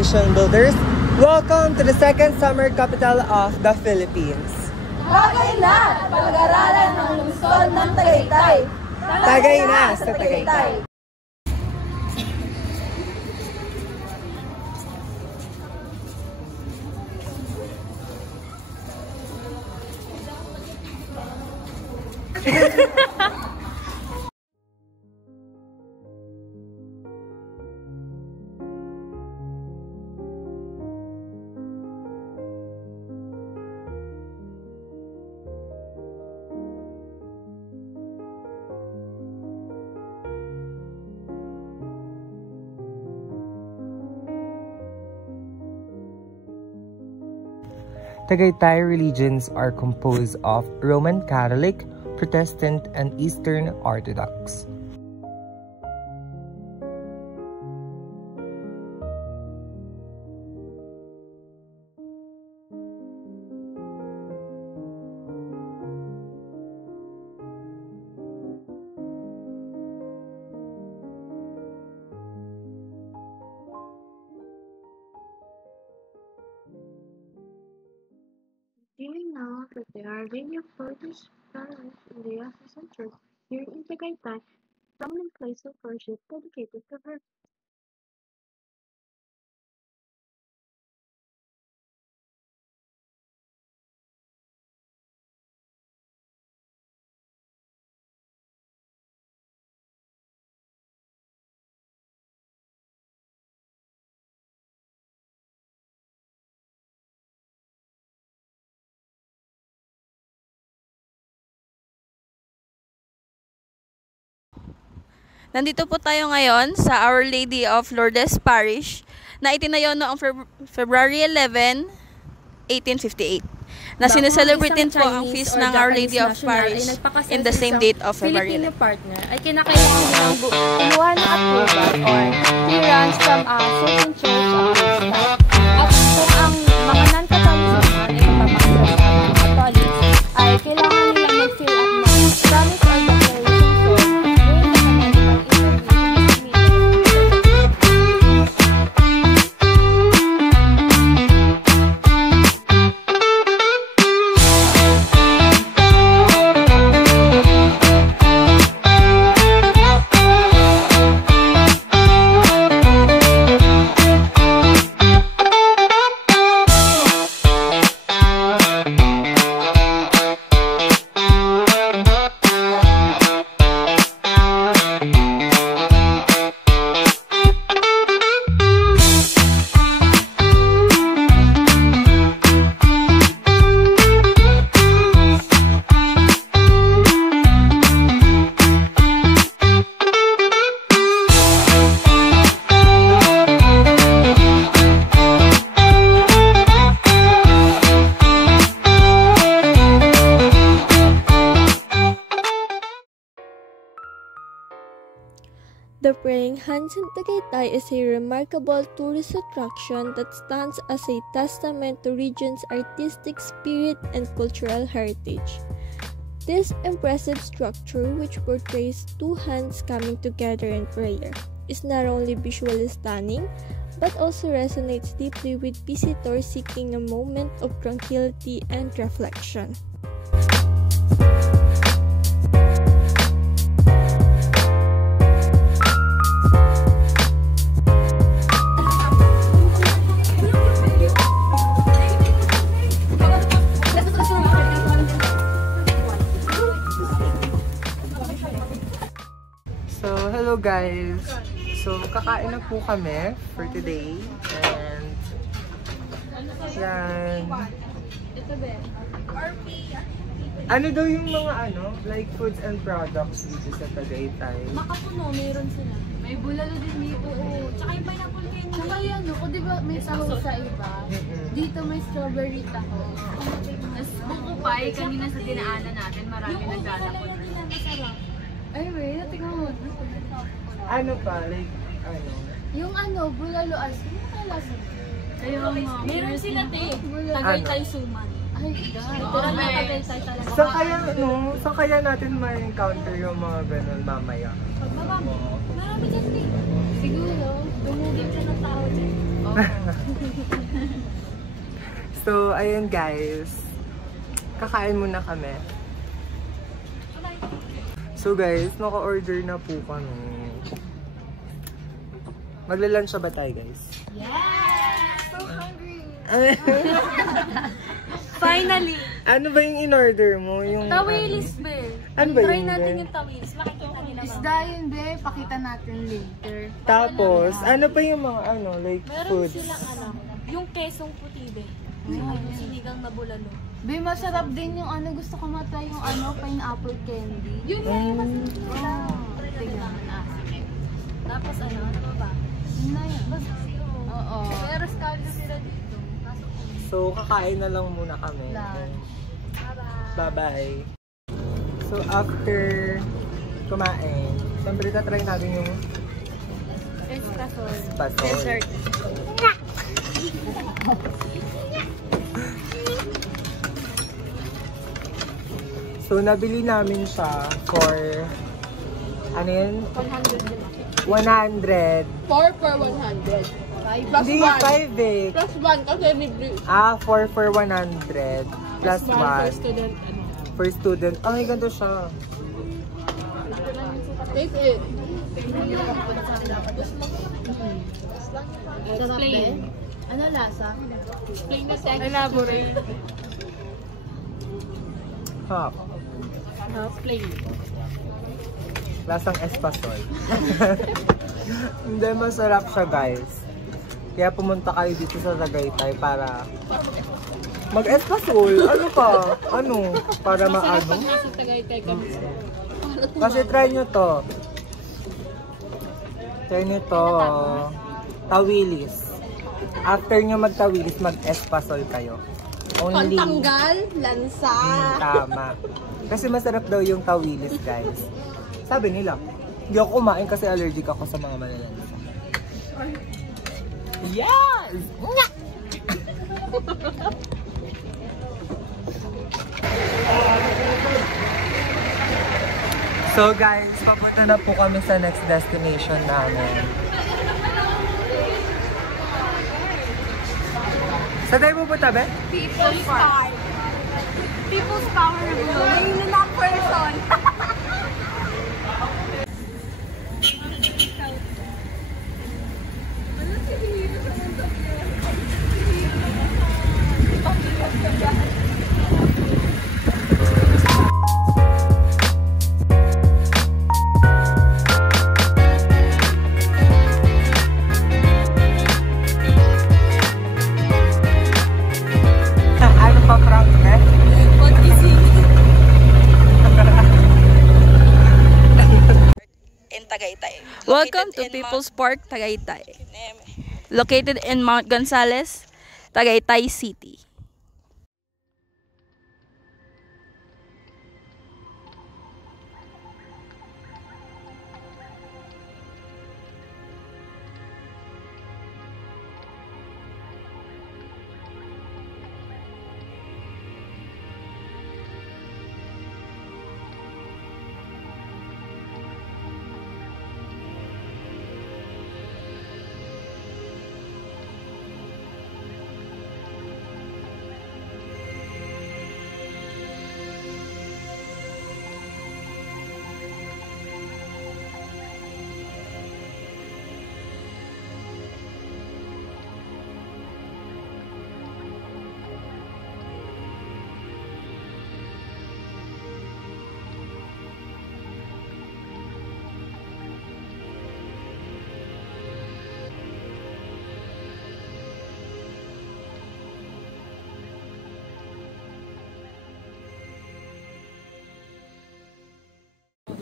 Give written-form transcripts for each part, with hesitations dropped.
nation builders. Welcome to the second summer capital of the Philippines. Tagay na! Pag-aralan ng lungsod ng Tagaytay. Tagay na sa Tagaytay. Tagaytay religions are composed of Roman Catholic, Protestant, and Eastern Orthodox. Do you know that there are really 40 parishes in the Diocesan Church here in Tagaytay, prominent place of worship dedicated to her? Nandito po tayo ngayon sa Our Lady of Lourdes Parish na itinayo noong February 11, 1858. Na sineselebratin po ang feast ng Our Lady of Parish in the same date of February 11. Filipino partner ay kinakailangan nilang kumuha ng approval or clearance from a certain church of their staff. At kung ang mga non-Catholics naman ay magpapakasal sa mga Catholics, ay kailangan nilang mag-fill up ng promise or declaration form. The Praying Hands in Tagaytay is a remarkable tourist attraction that stands as a testament to region's artistic spirit and cultural heritage. This impressive structure, which portrays two hands coming together in prayer, is not only visually stunning, but also resonates deeply with visitors seeking a moment of tranquility and reflection. Hello guys! So, kakain na po kami for today. And, yan. Ano daw yung mga like foods and products dito sa Tagaytay? Makapuno, meron sila. May bulalo din dito. Oo. Tsaka yung pineapple candy. Tsaka yan, o diba may taho sa iba? Dito may strawberry taho. Tapos buko pie, kanina sa dinaanan natin, marami naglalakot. Ay, wait, tingnan mo. Ano pa? Like, Yung bulalo as. Ano kalasa? Meron sila, te. Tagaytay suman. Ay, God. Tagaytay talaga. Saan kaya natin ma-encounter yung mga ganun mamaya? Marami dyan, te. Siguro, dumugin siya ng tao dyan. So, ayun guys. Kakain muna kami. So guys, naka-order na po kami. Magla-lunch ba tayo guys? Yes! So hungry! Finally! Ano ba yung in-order mo? Yung Tawilis, be. Ano ba Try yun, natin be? yung tawilis. Makikita nila. Isda yun, be. Pakita natin later. Tapos, ano pa yung mga ano, like Meron foods? silang ano, yung kesong puti, be. Yung sinigang na bulalo. Be, masarap din yung ano. Gusto ko matry yung ano, pineapple candy. Yun na yung tingnan naman. Sige. Tapos ano pa ba? Yun na yun. Oo. Pero scaldo sila dito. So, kakain na lang muna kami. Bye-bye. So, after kumain, siyempre tatry natin yung Espasol. pasol. Dessert. So, nabili namin siya for, ano yun? 100 din. 100. 4 for 100. Plus Hindi, 5 eh. Plus 1 kasi libre. 4 for 100. Plus 1. For student. For student. Ay, ganito siya. Take it. Explain. Ano lasa? Explain the text. Elaborate. Ha. Explain. Lasang espasol. Hindi, masarap siya guys. Kaya pumunta kayo dito sa Tagaytay para mag-espasol. Ano pa? Ano? Para maano? Sa Tagaytay kami. Kasi try nyo to. Try nyo to. Tawilis. After nyo magtawilis, mag-espasol kayo. Only. Pantanggal, lansa. Tama. Kasi masarap daw yung tawilis, guys. Sabi nila. Hindi ako kumain kasi allergic ako sa mga malalansa. Yes! So guys, papunta na po kami sa next destination namin. Saan tayo pupunta, be? People's Power. People's Power Revolution. May lunak person. Ano pa prank, be? In Tagaytay. Welcome to People's Park, Tagaytay. Located in Mount Gonzales, Tagaytay City.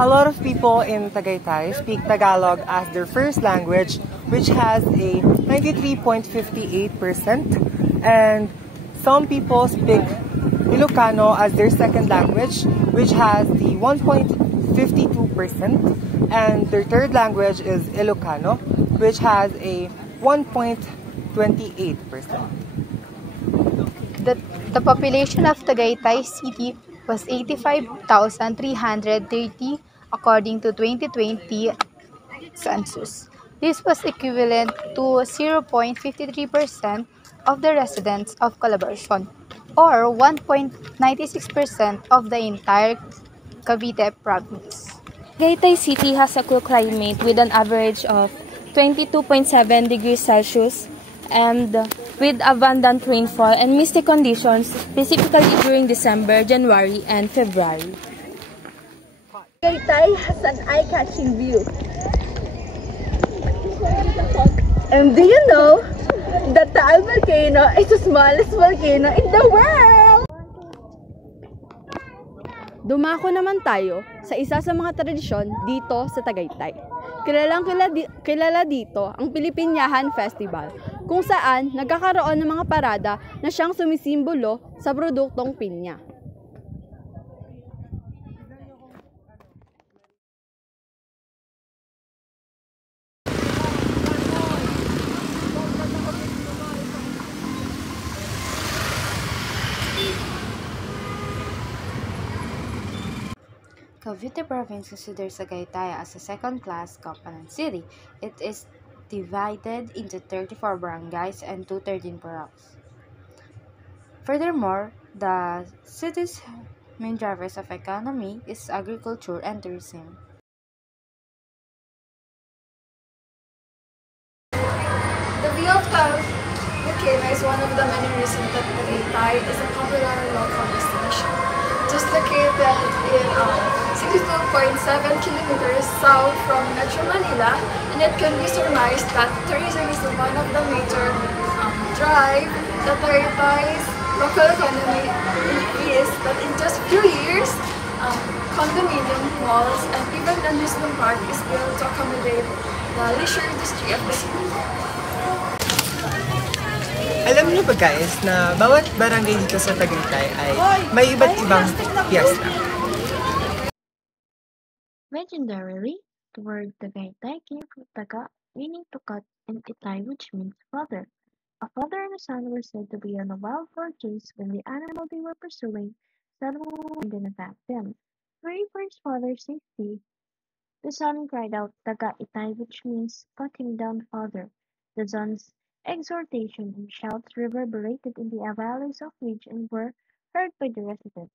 A lot of people in Tagaytay speak Tagalog as their first language, which has a 93.58%, and some people speak Ilocano as their second language, which has the 1.52%, and their third language is Ilocano, which has a 1.28%. The population of Tagaytay City was 85,330 according to 2020 census. This was equivalent to 0.53% of the residents of Calabarzon, or 1.96% of the entire Cavite province. Tagaytay City has a cool climate with an average of 22.7 degrees Celsius and with abundant rainfall and misty conditions, specifically during December, January, and February. Tagaytay has an eye-catching view. And do you know that Taal volcano is the smallest volcano in the world? Dumako naman tayo sa isa sa mga tradisyon dito sa Tagaytay. Kilala dito ang Pilipinyahan Festival, kung saan nagkakaroon ng mga parada na siyang sumisimbolo sa produktong pinya. Cavite Province considers Tagaytay as a second-class government city. It is divided into 34 barangays and 213 paroks. Furthermore, the city's main drivers of economy is agriculture and tourism. The view of the volcano is one of the many reasons that Tagaytay is a popular local destination. Just located in 62.7 kilometers south from Metro Manila, and it can be surmised that tourism is one of the major drive that Tagaytay's local economy is. That in just few years, condominium, malls, and even the amusement park is built to accommodate the leisure industry of the city. Alam niyo ba guys na bawat barangay dito sa Tagaytay ay may iba't ibang piyesta. Legendarily, the word Tagaytay came from Taga, meaning to cut, and Itay, which means father. A father and a son were said to be on a wild boar chase when the animal they were pursuing suddenly and attacked them. Worried for his father's safety, the son cried out Taga Itay, which means cut him down, father. The son's exhortation and shouts reverberated in the valleys of which and were heard by the residents.